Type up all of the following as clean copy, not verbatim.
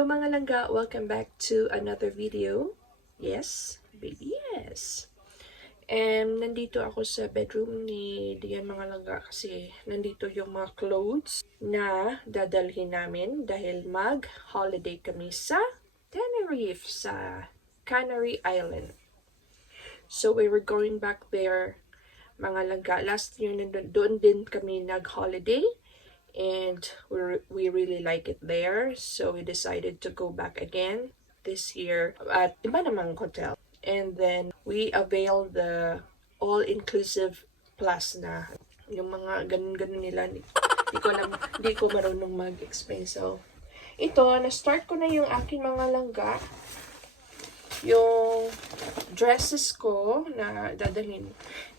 Hello mga langga! Welcome back to another video. Yes, baby yes. And nandito ako sa bedroom ni Dian mga langga kasi nandito yung mga clothes na dadalhin namin dahil mag-holiday kami sa Tenerife, sa Canary Island. So we were going back there mga langga. Last year doon din kami nag-holiday. And we really like it there, so we decided to go back again this year at iba namang hotel. And then we availed the all-inclusive plus na yung mga ganun-ganun nila. Hindi ko marunong mag-explain. So ito, na-start ko na yung aking mga langga, yung dresses ko na dadalhin,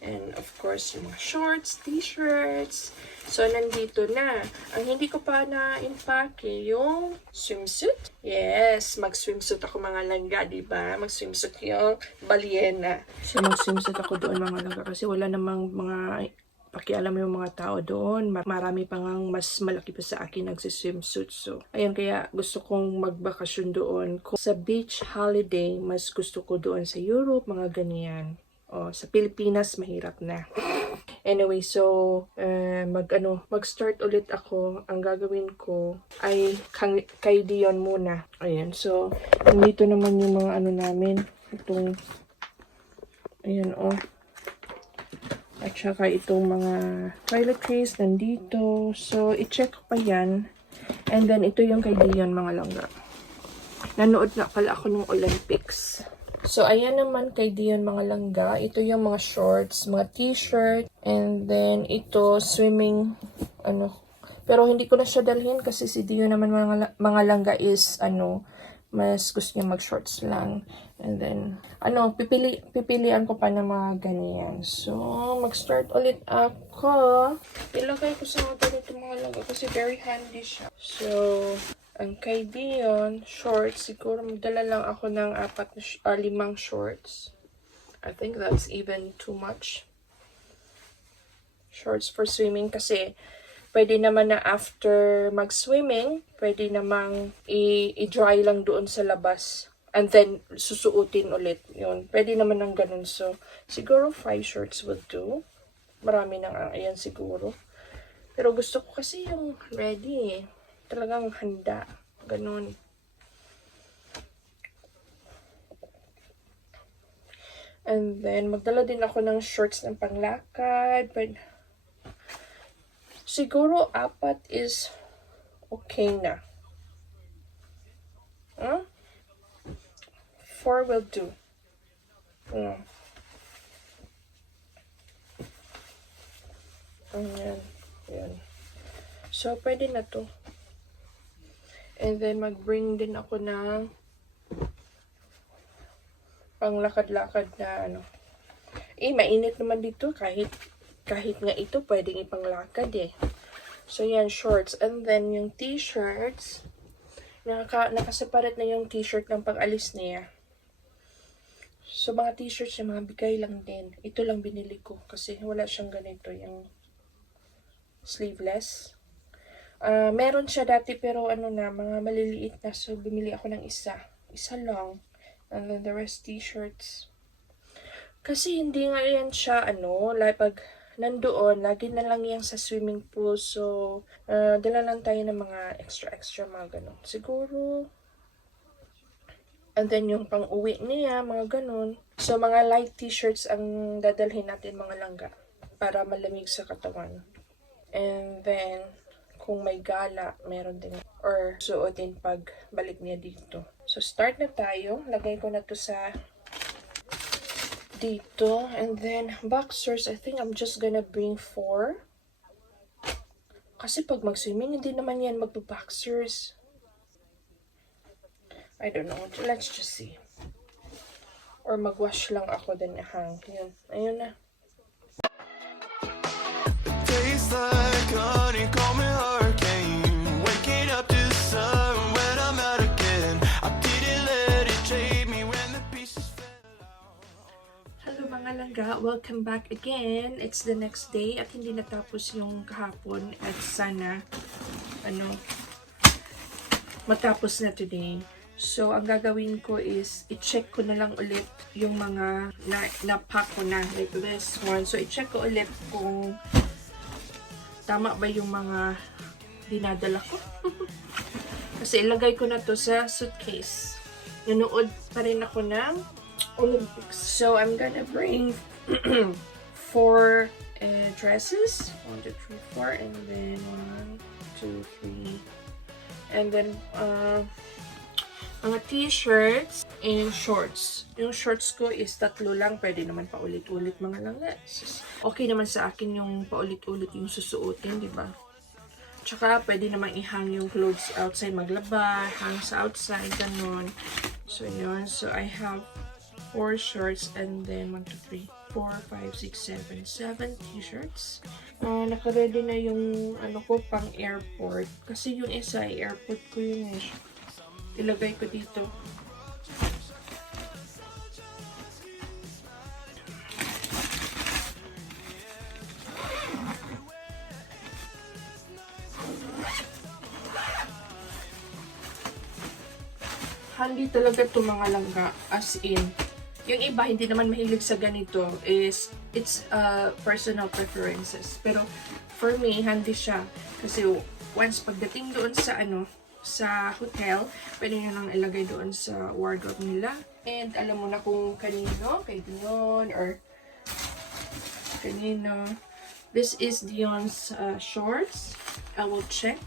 and of course yung mga shorts, t-shirts. So nandito na. Ang hindi ko pa na-impake yung swimsuit. Yes, mag-swimsuit ako mga langga, diba? Mag-swimsuit yung balyena. So mag-swimsuit ako doon mga langga kasi wala namang mga pakialam yung mga tao doon. Marami pa ngang mas malaki pa sa akin nagsiswimsuit. So, ayun, kaya gusto kong magbakasyon doon. Kung sa beach holiday, mas gusto ko doon sa Europe, mga ganyan. O, sa Pilipinas, mahirap na. Anyway, so, mag-start ulit ako. Ang gagawin ko ay kay Dion muna. Ayan, so, nandito naman yung mga namin. Itong, ayan, at saka itong mga toiletries nandito. So, i-check pa yan. And then, ito yung kay Dion mga langga. Nanood na pala ako ng Olympics. So, ayan naman kay Dion mga langga. Ito yung mga shorts, mga t-shirt. And then, ito, swimming, Pero, hindi ko na siya dalhin kasi si Dion naman mga langga is, mas gusto niya mag-shorts lang. And then, pipilian ko pa na mga ganyan. So, mag-start ulit ako. Ilagay ko sa mga ganito mga langga kasi very handy siya. So, ang kay Dion, shorts, siguro magdala lang ako ng 5 shorts. I think that's even too much. Shorts for swimming kasi pwede naman na after mag-swimming, pwede namang i-dry lang doon sa labas. And then, susuotin ulit. Yun. Pwede naman ng ganun. So, siguro 5 shorts would do. Marami nang ayan siguro. Pero gusto ko kasi yung ready. Talagang handa. Ganun. And then, magdala din ako ng shorts ng panglakad. Siguro 4 is okay na. 4 will do. Ayan. Ayan. So, pwede na to. And then, mag-bring din ako ng panglakad-lakad na mainit naman dito kahit nga ito, pwedeng ipanglakad eh. So, yan, shorts. And then, yung t-shirts, nakaseparate na yung t-shirt ng pang-alis niya. So, mga t-shirts yung mga bigay lang din. Ito lang binili ko kasi wala siyang ganito, yung sleeveless. Meron siya dati pero mga maliliit na. So, bumili ako ng isa. Isa lang. And then the rest t-shirts. Kasi hindi nga yan siya, like pag nandoon, lagi na lang yan sa swimming pool. So, dala lang tayo ng mga extra mga ganun. Siguro. And then, yung pang-uwi niya, mga ganun. So, mga light t-shirts ang dadalhin natin mga langga para malamig sa katawan. And then, kung may gala, meron din. Or suotin pag balik niya dito. So, start na tayo. Lagay ko na to sa dito. And then, boxers, I think I'm just gonna bring 4. Kasi pag mag-swimming, hindi naman yan magpa-boxers. I don't know. Let's just see. Or mag-wash lang ako din. Yun. Ayun na. Tastes like honey, call me hurricane. Waking up to the sun when I'm out again. I didn't let it take me when the pieces fell out. Hello mga langga, welcome back again. It's the next day at hindi natapos yung kahapon at sana matapos na today. So, ang gagawin ko is, i-check ko na lang ulit yung mga na-pack ko na, like this one. So, i-check ko ulit kung tama ba yung mga dinadala ko. Kasi ilagay ko na to sa suitcase. Nanood pa rin ako ng Olympics. So, I'm gonna bring 4 dresses. 1, 2, 3, 4. And then 1, 2, 3. And then, mga t-shirts and shorts. Yung shorts ko is 3 lang. Pwede naman paulit-ulit mga langets. Okay naman sa akin yung paulit-ulit yung susuotin, di ba? Tsaka pwede naman i-hang yung clothes outside, maglaba, hang sa outside, ganun. So, yun. So, I have 4 shorts and then 1, 2, 3, 4, 5, 6, 7, 7 t-shirts. Naka-ready na yung ano ko pang airport. Kasi yung isa, airport ko yun eh. Ilagay ko dito. Handy talaga ito mga langga. As in, yung iba hindi naman mahilig sa ganito is it's personal preferences. Pero for me, handy siya. Kasi once pagdating doon sa sa hotel, pwede nyo nang ilagay doon sa wardrobe nila. And alam mo na kung kanino, kay Dion or kanino. This is Dion's shorts. I will check.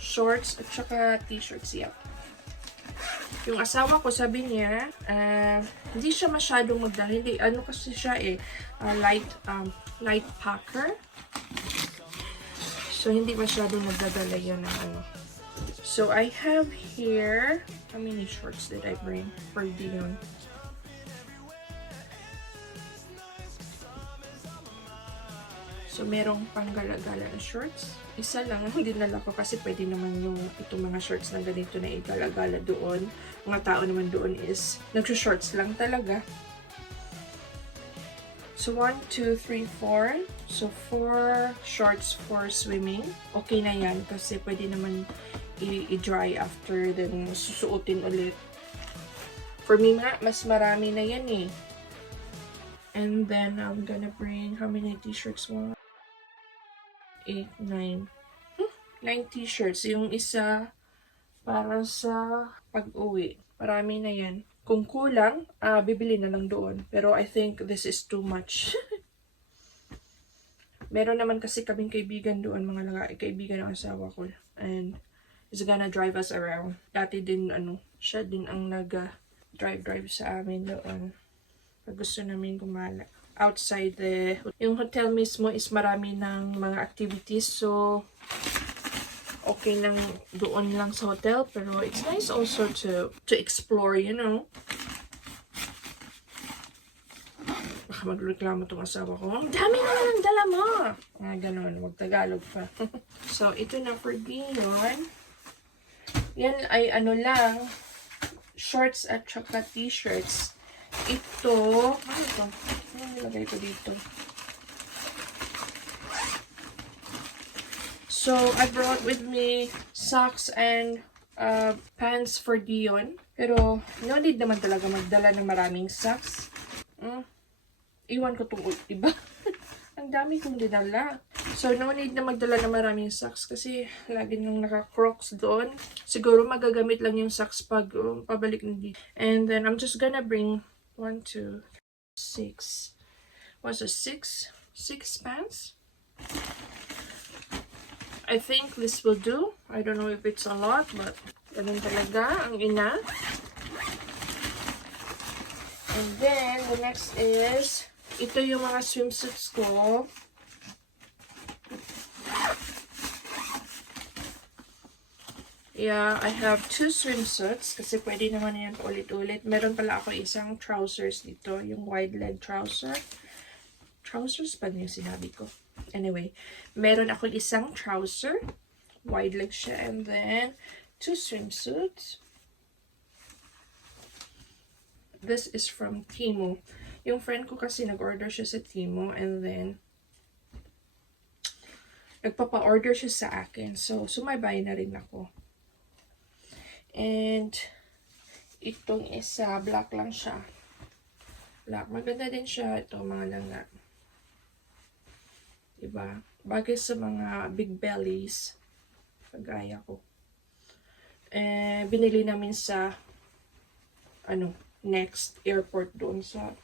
Shorts at saka t-shirts, yeah. Yung asawa ko, sabi niya, hindi siya masyadong magdala. Hindi, ano kasi siya light packer. So, hindi masyadong nagdadala yun ng ano. So, I have here, how many shorts did I bring for Dion? So, merong panggala-gala na shorts. Isa lang ang dinala ko kasi pwede naman yung itong mga shorts na ganito na igala-gala doon. Mga tao naman doon is nagsushorts lang talaga. So, 1, 2, 3, 4. So, 4 shorts for swimming. Okay na yan kasi pwede naman i-dry after then susuotin ulit. For me nga, mas marami na yan eh. And then, I'm gonna bring, how many t-shirts? 1, 8, 9. 9 t-shirts. Yung isa para sa pag-uwi. Marami na yan. Kung kulang, bibili na lang doon. Pero I think this is too much. Meron naman kasi kaming kaibigan doon, mga kaibigan ng asawa ko. And is gonna drive us around. Dati din, siya din ang nag-drive sa amin doon. Pag gusto namin gumala. Outside yung hotel mismo is marami ng mga activities. So, okay lang doon lang sa hotel, pero it's nice also to explore, you know. Baka magreklamo itong asawa ko, ang dami naman ang dala mo! Ganun, wag Tagalog pa. So, ito na for Dion. Yan ay lang, shorts at saka t-shirts. Ito, ano ito? Ano nilagay ko dito? So, I brought with me socks and pants for Dion. Pero, no need naman talaga magdala ng maraming socks. Iwan ko itong iba. Ang dami kong dinala. So, no need na magdala ng maraming socks kasi lagi nang naka-crocs doon. Siguro magagamit lang yung socks pag pabalik na dito. And then, I'm just gonna bring 1, 2, 6. What's it? 6 pants? I think this will do. I don't know if it's a lot, but ganun talaga ang ina. And then, the next is, ito yung mga swimsuits ko. Yeah, I have 2 swimsuits kasi pwede naman yan ulit-ulit. Meron pala ako isang trousers dito, yung wide leg trouser. Trousers pa niya sinabi ko. Anyway, meron ako isang trouser. Wide leg siya. And then, 2 swimsuits. This is from Temu. Yung friend ko kasi nag-order siya sa Temu. And then, nagpapa-order siya sa akin. So, sumabay na rin ako. And itong isa, black lang siya. Black. Maganda din siya. Ito, mga langa. Diba? Bagay sa mga big bellies. Kagaya ko. Binili namin sa next airport doon sa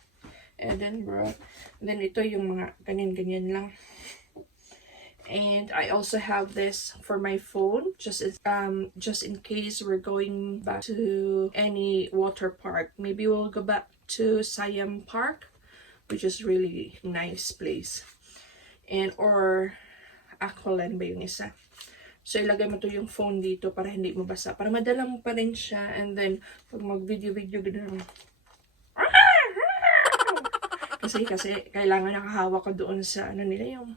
Edinburgh. And then ito yung mga ganyan-ganyan lang. And I also have this for my phone, just in case we're going back to any water park. Maybe we'll go back to Siam Park, which is really nice place. And or Aqualand ba yung isa. So, ilagay mo to yung phone dito para hindi mo basa. Para madala mo pa rin siya. And then, pag mag-video-video, gano'n. Kasi, kailangan nakahawa ka doon sa, nila yung,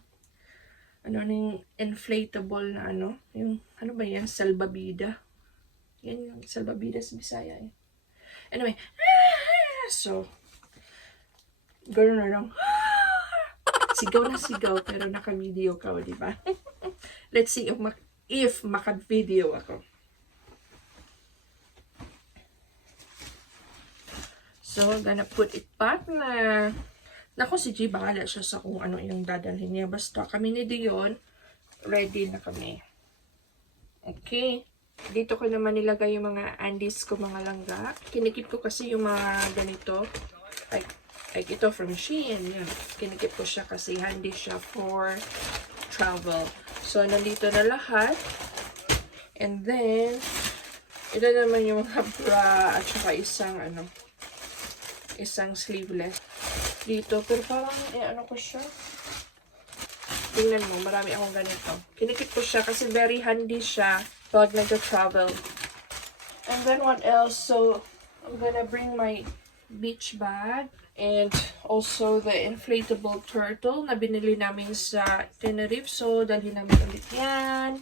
inflatable na, yung, ba yan? Salbabida. Yan yung salbabida sa Bisaya, eh. Anyway, so, gano'n na lang. Sigaw na sigaw, pero naka-video ka, di ba? Let's see if maka-video ako. So, gonna put it back na. Naku, si G, bahala siya sa kung ano yung dadalhin niya. Basta kami ni Dion, ready na kami. Okay. Dito ko naman nilagay yung mga undies ko, mga langga. Kinikip ko kasi yung mga ganito. Like ito from Shein. Yan. Kinikip ko siya kasi handy siya for travel. So, nandito na lahat. And then, ito naman yung mga bra at saka isang sleeveless dito. Pero parang, ko siya. Tingnan mo, marami akong ganito. Kinikip ko siya kasi very handy siya pag nag-travel. And then, what else? So, I'm gonna bring my beach bag. And also the inflatable turtle na binili namin sa Tenerife. So, dalhin namin ulit yan.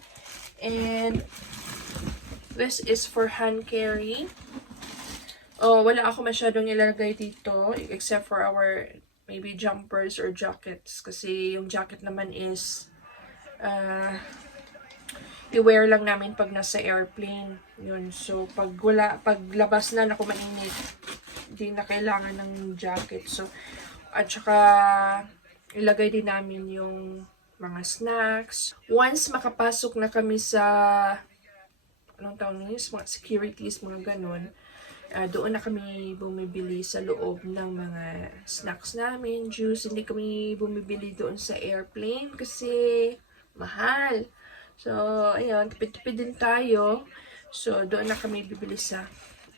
And this is for hand carry. Oh, wala ako masyadong ilagay dito except for our maybe jumpers or jackets. Kasi yung jacket naman is i-wear lang namin pag nasa airplane. Yun. So, paglabas na ako mainit, hindi na kailangan ng jacket. So, at saka ilagay din namin yung mga snacks. Once makapasok na kami sa mga securities, mga ganun, doon na kami bumibili sa loob ng mga snacks namin, juice. Hindi kami bumibili doon sa airplane kasi mahal. So, ayun, tipid-tipid din tayo. So, doon na kami bibili sa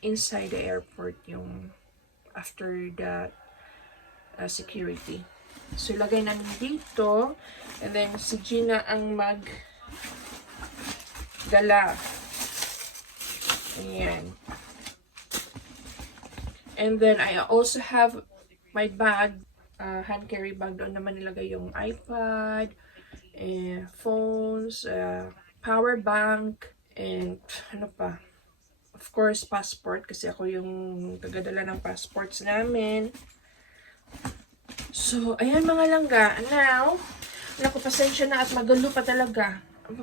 inside the airport yung after the security. So, ilagay namin dito. And then, si Gina ang mag-dala. Ayan. And then, I also have my bag, hand carry bag. Doon naman nilagay yung iPad, phones, power bank, and ano pa. Of course, passport. Kasi ako yung tagadala ng passports namin. So, ayan mga langga. Now, naku, pasensya na at magulo pa talaga.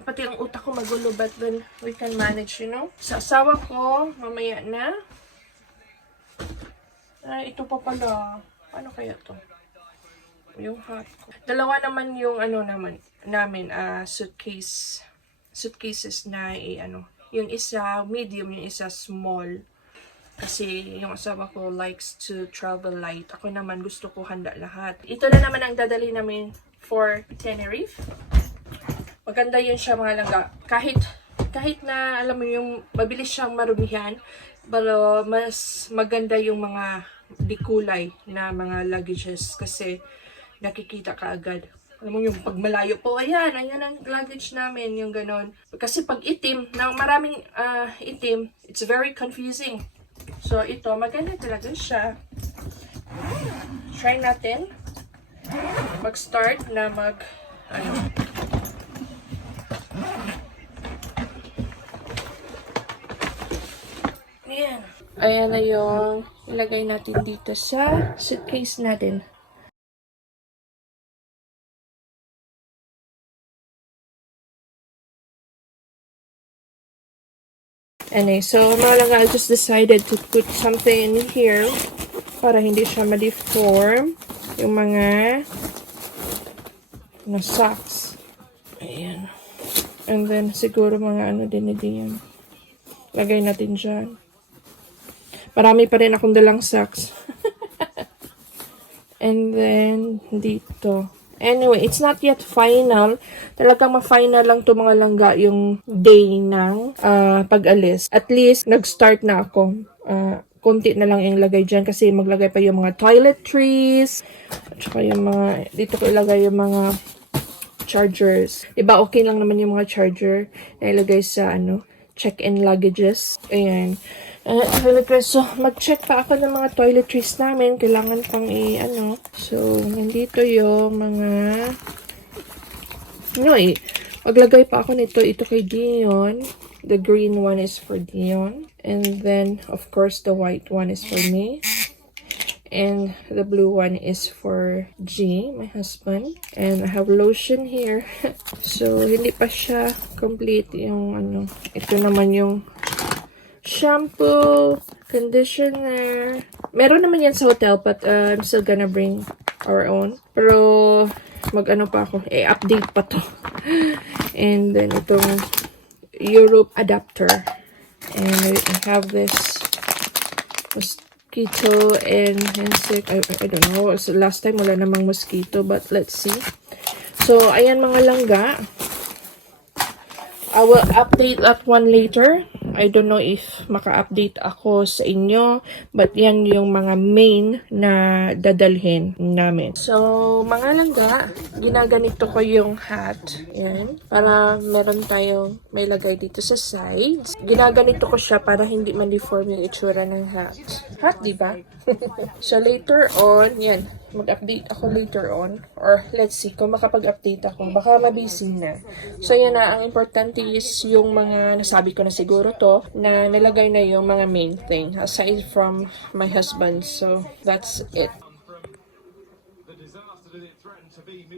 Pati ang utak ko magulo, but then we can manage, Sa asawa ko, mamaya na. Ito pa pala. Ano kaya to? Yung hat ko. Dalawa naman yung namin, suitcases na yung isa medium, yung isa small. Kasi yung asawa ko likes to travel light. Ako naman gusto ko handa lahat. Ito na naman ang dadali namin for Tenerife. Maganda yun siya mga langga. Kahit na alam mo yung mabilis siyang marumihan, pero mas maganda yung mga dikulay na mga luggages kasi nakikita ka agad. Alam mo yung pag malayo po, ayan ang luggage namin, yung ganon. Kasi pag itim, na maraming itim, it's very confusing. So ito, maganda talaga siya. Try natin mag-start na Ayan. Ayan na yung ilagay natin dito sa suitcase natin. Anyway, so mga langga, I just decided to put something in here para hindi siya ma-deform yung mga socks. Ayan. And then, siguro mga ano din yan. Lagay natin dyan. Marami pa rin akong dalang socks. And then, dito. Anyway, it's not yet final. Talagang ma-final lang to mga langga yung day ng pag-alis. At least, nag-start na ako. Konti na lang yung lagay dyan kasi maglagay pa yung mga toiletries. At saka yung mga, dito ko ilagay yung mga chargers. Diba, okay lang naman yung mga charger na ilagay sa, check-in luggages. Ayan. So, mag-check pa ako ng mga toiletries namin. Kailangan pang So, nandito yung mga maglagay pa ako nito. Ito kay Dion. The green one is for Dion. And then, of course, the white one is for me. And the blue one is for G, my husband. And I have lotion here. So, hindi pa siya complete yung Ito naman yung shampoo, conditioner. Meron naman yan sa hotel, but I'm still gonna bring our own. Pero, pa ako. Update pa to. And then, itong Europe adapter. And I have this mosquito and insect. I don't know. So, last time wala namang mosquito, but let's see. So, ayan mga langga. I will update that one later. I don't know if maka-update ako sa inyo, but yan yung mga main na dadalhin namin. So, mga langga, ginaganito ko yung hat. Yan. Para meron tayong may lagay dito sa sides. Ginaganito ko siya para hindi ma-deform yung itsura ng hat. Hat, diba? So, later on, yan. Mag-update ako later on. Or, let's see, kung makapag-update ako. Baka mabisi na. So, yan na. Ang importante is yung mga nasabi ko na siguro to, na nalagay na yung mga main thing. Aside from my husband. So, that's it. The disaster that it threatened to be.